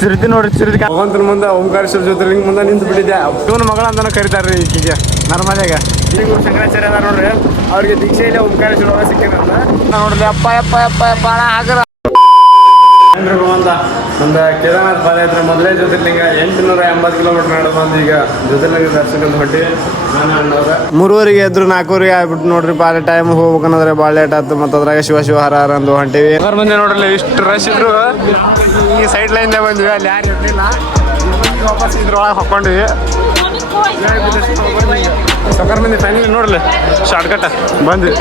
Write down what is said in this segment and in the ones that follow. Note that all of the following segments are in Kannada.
ಚಿರುತಿ ನೋಡ್ರಿ ಚಿರುತಿ ಭಗವಂತನ ಮುಂದೆ ಓಂಕಾರೇಶ್ವರ ಜ್ಯೋತಿರ್ಲಿಂಗ ಮುಂದೆ ನಿಂತು ಬಿಟ್ಟಿದ್ದೆ. ಇವನ ಮಗಳ ಅಂತಾನೆ ಕರೀತಾರ್ರಿ ಈಗೀಗ ನರ್ಮದಾಗ. ಶ್ರೀಗುರು ಶಂಕರಾಚಾರ್ಯ ಅದ ನೋಡ್ರಿ, ಅವ್ರಿಗೆ ದೀಕ್ಷೆ ಇಲ್ಲ ಓಂಕಾರೇಶ್ವರ ಒಳಗೆ ಸಿಕ್ಕಿರಂತ ನೋಡ್ರಿ. ಅಪ್ಪ ಯಪ್ಪ ಯಪ್ಪ ಯಪ್ಪ ಆಗರ ಭಗವಂತ ನಮ್ದು ಕೇದಾರನಾಥ್ ಪಾದಯಾತ್ರೆ ಮೊದಲೇ ಜ್ಯೋತಿರ್ಲಿಂಗ 880 ಕಿಲೋಮೀಟರ್ ನಡೆದು ಬಂದು ಈಗ ಜ್ಯೋತಿರ್ಲಿಂಗ ದರ್ಶನಕ್ಕೆ ಹೊಂಟಿವಿ. ನಾನು ಅಣ್ಣವ್ರ 3:30 ಎದ್ರು 4:30 ಆಗ್ಬಿಟ್ಟು ನೋಡ್ರಿ. ಬಾಳೆ ಟೈಮ್ ಹೋಗ್ಬೇಕನ್ನೋದ್ರೆ ಭಾಳ ಲೇಟ್ ಆಯ್ತು. ಮತ್ತು ಅದ್ರಾಗ ಶಿವ ಶಿವ ಹರ ಹರ ಅಂದು ಹೊಂಟಿವಿ. ಮಂದಿ ನೋಡ್ರಿ ಇಷ್ಟು ರಶ್ ಇದ್ರು ಈ ಸೈಡ್ ಲೈನ್ದೇ ಬಂದ್ವಿ. ಅಲ್ಲಿ ಯಾರು ಇರಲಿಲ್ಲ, ವಾಪಸ್ ಇದ್ರೊಳಗೆ ಹಾಕೊಂಡ್ವಿ. ಸಕರ್ ಮಂದಿ ಫೈನಲ್ ನೋಡ್ರಿ ಶಾರ್ಟ್ಕಟ್ ಬಂದ್ವಿ.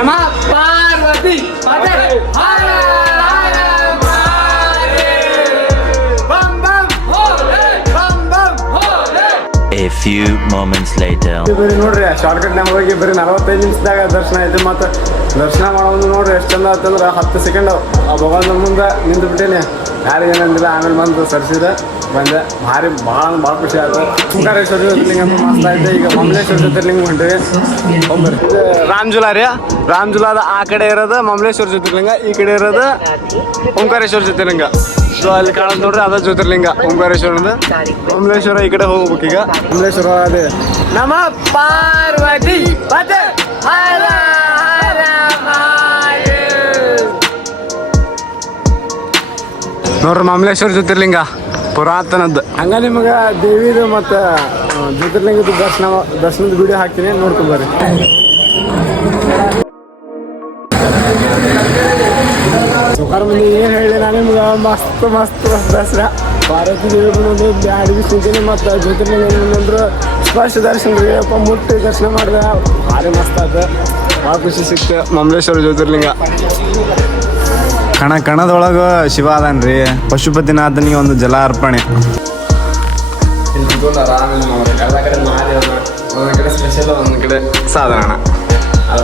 ನಮ್ಮ Parvati A few moments later. ಬರೀ ನೋಡ್ರಿ ಶಾರ್ಟ್ಕಟ್ ನಮ್ಗೆ ಹೋಗಿ ಬರೀ 45 ನಿಮಿಷದಾಗ ದರ್ಶನ ಆಯ್ತು. ಮತ್ತು ದರ್ಶನ ಮಾಡೋದು ನೋಡ್ರಿ ಎಷ್ಟು ಚಂದ ಆಯ್ತಂದ್ರೆ 10 ಸೆಕೆಂಡ್ ಆ ಭಗವಂತನ ಮುಂದೆ ನಿಂತು ಬಿಟ್ಟೇನೆ. ಯಾರಿಗೇನಂದಿಲ್ಲ. ಆಮೇಲೆ ಬಂದು ಸರ್ಸಿದೆ ಬಂದೆ. ಭಾಳ ಖುಷಿ ಆಯ್ತು. ಓಂಕಾರೇಶ್ವರ ಜ್ಯೋತಿರ್ಲಿಂಗ ಮಸ್ತ್ ಆಯ್ತು. ಈಗ ಮಮಲೇಶ್ವರ ಜ್ಯೋತಿರ್ಲಿಂಗ ಹೊಂಟಿವಿ. ಇದು ರಾಮಜುಲಾ ರೀ. ರಾಮಜುಲಾದ ಆ ಕಡೆ ಇರೋದು ಮಮಲೇಶ್ವರ ಜ್ಯೋತಿರ್ಲಿಂಗ, ಈ ಕಡೆ ಇರೋದು ಓಂಕಾರೇಶ್ವರ ಜ್ಯೋತಿರ್ಲಿಂಗ. ಸೊ ಅಲ್ಲಿ ಕಾಣೋದು ನೋಡ್ರಿ ಅದ ಜ್ಯೋತಿರ್ಲಿಂಗ ಓಂಕಾರೇಶ್ವರದ. ಮಮಲೇಶ್ವರ ಈ ಕಡೆ ಹೋಗ್ಬೇಕು. ಈಗ ಮಮಲೇಶ್ವರ ಅದೇ ನಮ್ಮ ಪಾರ್ವತಿ ಹರ ಹರ ನೋಡ್ರಿ ಮಮಲೇಶ್ವರ ಜ್ಯೋತಿರ್ಲಿಂಗ ಪುರಾತನದ್ದು. ಹಂಗ ನಿಮಗೆ ದೇವಿದು ಮತ್ತು ಜ್ಯೋತಿರ್ಲಿಂಗದ ದರ್ಶನದ ವಿಡಿಯೋ ಹಾಕ್ತೀನಿ, ನೋಡ್ಕೊಂಬರ್ರಿ. ಸುಖಾರ ಮಂದಿ ಏನು ಹೇಳಿ ನಾನು ನಿಮ್ಗೆ ಮಸ್ತ್ ದಸರಾ ಪಾರ್ವತಿ ದೇವಿ ಬ್ಯಾಡಿಗೆ ಸಿಗ್ತೀನಿ. ಮತ್ತು ಜ್ಯೋತಿರ್ಲಿಂಗ ಏನಂದ್ರೆ ಸ್ಪರ್ಶ ದರ್ಶನ ರೀ. ಅಪ್ಪ ಮುಟ್ಟಿ ದರ್ಶನ ಮಾಡಿದೆ ಭಾರಿ ಮಸ್ತ್ ಆಯ್ತು. ಭಾಳ ಖುಷಿ ಸಿಕ್ತು. ಮಮಲೇಶ್ವರ ಜ್ಯೋತಿರ್ಲಿಂಗ ಕಣದೊಳಗೆ ಶಿವ ಅದನ್ರಿ. ಪಶುಪತಿನಾಥನಿಗೆ ಒಂದು ಜಲ ಅರ್ಪಣೆ. ಎಲ್ಲ ಕಡೆ ಮಹಾದೇವನ, ಒಂದೊಂದು ಕಡೆ ಸ್ಪೆಷಲ್, ಒಂದೊಂದು ಕಡೆ ಸಾಧಾರಣ.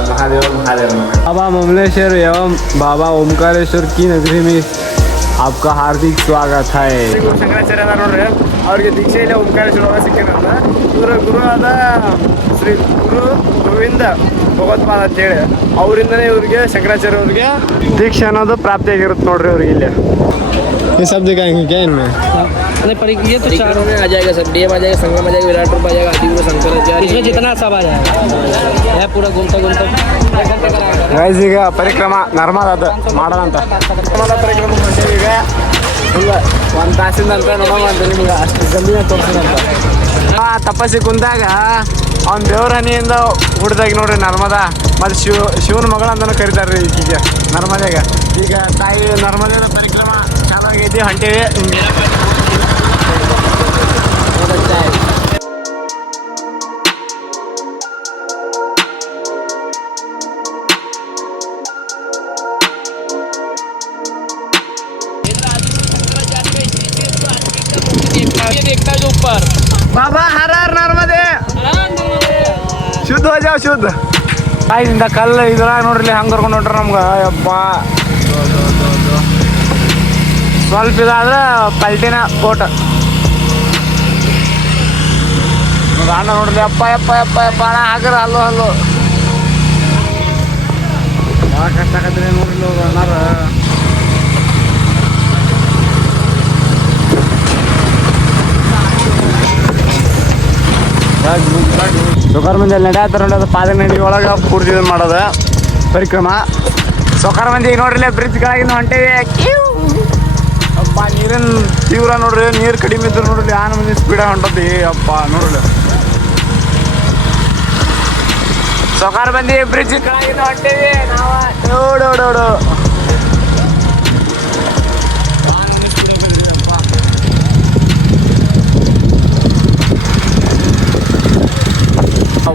महादेव बाबा ममलेश्वर एवं बाबा ओमकारेश्वर की नगरी में आपका हार्दिक स्वागत है. ಶಂಕರಾಚಾರ್ಯ ಅದ ನೋಡ್ರಿ, ಅವ್ರಿಗೆ ದೀಕ್ಷೆ ಇಲ್ಲ ಓಂಕಾರೇಶ್ವರ ಒಳಗೆ ಸಿಕ್ಕಿರಂತ. ಇವ್ರ ಗುರು ಆದ ಶ್ರೀ ಗುರು ಗೋವಿಂದ ಭಗವತ್ಪಾದ ಅಂತೇಳಿ ಅವರಿಂದನೇ ಇವ್ರಿಗೆ ಶಂಕರಾಚಾರ್ಯ ಅವ್ರಿಗೆ ದೀಕ್ಷೆ ಅನ್ನೋದು ಪ್ರಾಪ್ತಿ ಆಗಿರುತ್ತೆ ನೋಡ್ರಿ ಅವ್ರಿಗೆ. ಇಲ್ಲಿ ये सब दिखाएंगे क्या इनमें? नहीं पर ये तो चारों में आ जाएगा सब. डीएम आ जाएगा, संगम आ जाएगा, विराट रूप आ जाएगा, आदिगुरु शंकराचार्य, इसमें जितना सब आ जाएगा. है पूरा घूमता ಗೈಸ್ ಈಗ ಪರಿಕ್ರಮ ನರ್ಮದಾದ ಮಾಡೋಣ ಅಂತ. ನರ್ಮದಾ ಪರಿಕ್ರಮ ಹೊಂಟೀವಿ. ಈಗ ಇಲ್ಲ 1 ತಾಸಿಂದ ಅಂತ ನೋಡೋಣ ಅಂತ ನಿಮ್ಗೆ ಅಷ್ಟು ಜಲ್ದಿನ ತೋರಿಸಿದಂತ. ತಪಸ್ಸಿ ಕುಂತಾಗ ಅವ್ನ ದೇವ್ರ ಹನಿಯಿಂದ ಹುಡ್ದಾಗ ನೋಡ್ರಿ ನರ್ಮದಾ. ಮತ್ತು ಶಿವನ ಮಗಳ ಅಂತಾನು ಕರೀತಾರ್ರಿ ಈಗೀಗ ನರ್ಮದಾಗ. ಈಗ ತಾಯಿ ನರ್ಮದಾ ಪರಿಕ್ರಮ ಚೆನ್ನಾಗೈತಿ, ಹೊಂಟೀವಿ. देखता है जो ऊपर बाबा हर हर नर्मदे, ಶುದ್ಧ हो जाओ ಶುದ್ಧ. ಆಯ್ದಿಂದ ಕಲ್ಲು ಇದ್ರಾಗ ನೋಡ್ರಿ ಹಂಗೆ ಕರ್ಕೊಂಡು ಹೊಂಟ್ರ ನಮ್ಗೆ. ಯಪ್ಪ ಸ್ವಲ್ಪ ಇದಾದ್ರೆ ಪಲ್ಟಿನ ಕೋಟ ಅಣ್ಣ ನೋಡ್ರಿ. ಅಪ್ಪ ಯಪ್ಪ ಯಪ್ಪ ಯಪ್ಪ ಅಣ್ಣ ಹಾಕ್ರ ಅಲ್ಲೋ ಭಾಳ ಕಷ್ಟ ಆಗತ್ರಿ ನೋಡ್ರಿ ಅಣ್ಣಾರ. ಸೊಕಾರ ಮಂದಿ ಅಲ್ಲಿ ನಡೆಯತ್ತಾರ ನೋಡಿ. ಅದು ಪಾದ ನಡಿ ಒಳಗೆ ಪೂರ್ತಿ ಮಾಡೋದ ಪರಿಕ್ರಮ. ಸೊಕಾರ ಮಂದಿ ನೋಡ್ರಿ ಬ್ರಿಡ್ಜ್ ಕೆಳಗಿಂದ ಹೊಂಟೇವಿ. ಅಪ್ಪ ನೀರಿನ ತೀವ್ರ ನೋಡ್ರಿ, ನೀರು ಕಡಿಮೆ ಇದ್ರು ನೋಡ್ರಿ ಆನ ಮಂದಿ ಸ್ಪೀಡಾಗಿ ಹೊಂಟತಿ. ಅಪ್ಪ ನೋಡ್ರಿ ಸೊಕಾರ ಮಂದಿ ಬ್ರಿಡ್ಜ್ ಕೆಳಗಿಂದ ಹೊಂಟೇವಿ ನಾವು. ನೋಡು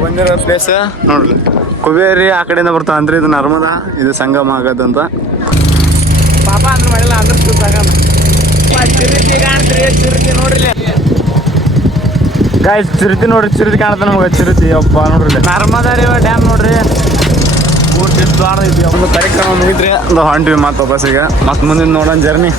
ಬಂದಿರೋ ಪ್ಲೇಸ್ ನೋಡ್ರಿ ಕುಬೇರಿ. ಆ ಕಡೆಯಿಂದ ಬರ್ತಾವ ಅಂದ್ರೆ ಇದು ನರ್ಮದಾ, ಇದು ಸಂಗಮ ಆಗದಂತ. ಪಾಪ ಅಂದ್ರೆ ಮಾಡಿಲ್ಲ ಅಂದ್ರೆ ಚಿರುತಿ ನೋಡ್ರಿ ಗಾಯ್ಸ್. ಚಿರುತಿ ನೋಡ್ರಿ, ಚಿರುತಿ ಕಾಣ್ತಾನೆ ನಮ್ಗೆ ಚಿರುತಿ. ಅಪ್ಪ ನೋಡ್ರಿ ನರ್ಮದಾ ರಿವರ್ ಡ್ಯಾಮ್ ನೋಡ್ರಿ ಪೂರ್ತಿ ದ್ವಾರ ಐತಿ. ಒಂದು ಕಾರ್ಯಕ್ರಮ ಮುಗಿದ್ರಿ ಒಂದು ಹೊಂಟ್ವಿ ಮತ್ತೆ ವಾಪಸ್ಸಿಗೆ. ಮತ್ತೆ ಮುಂದಿನ ನೋಡೋಣ ಜರ್ನಿ.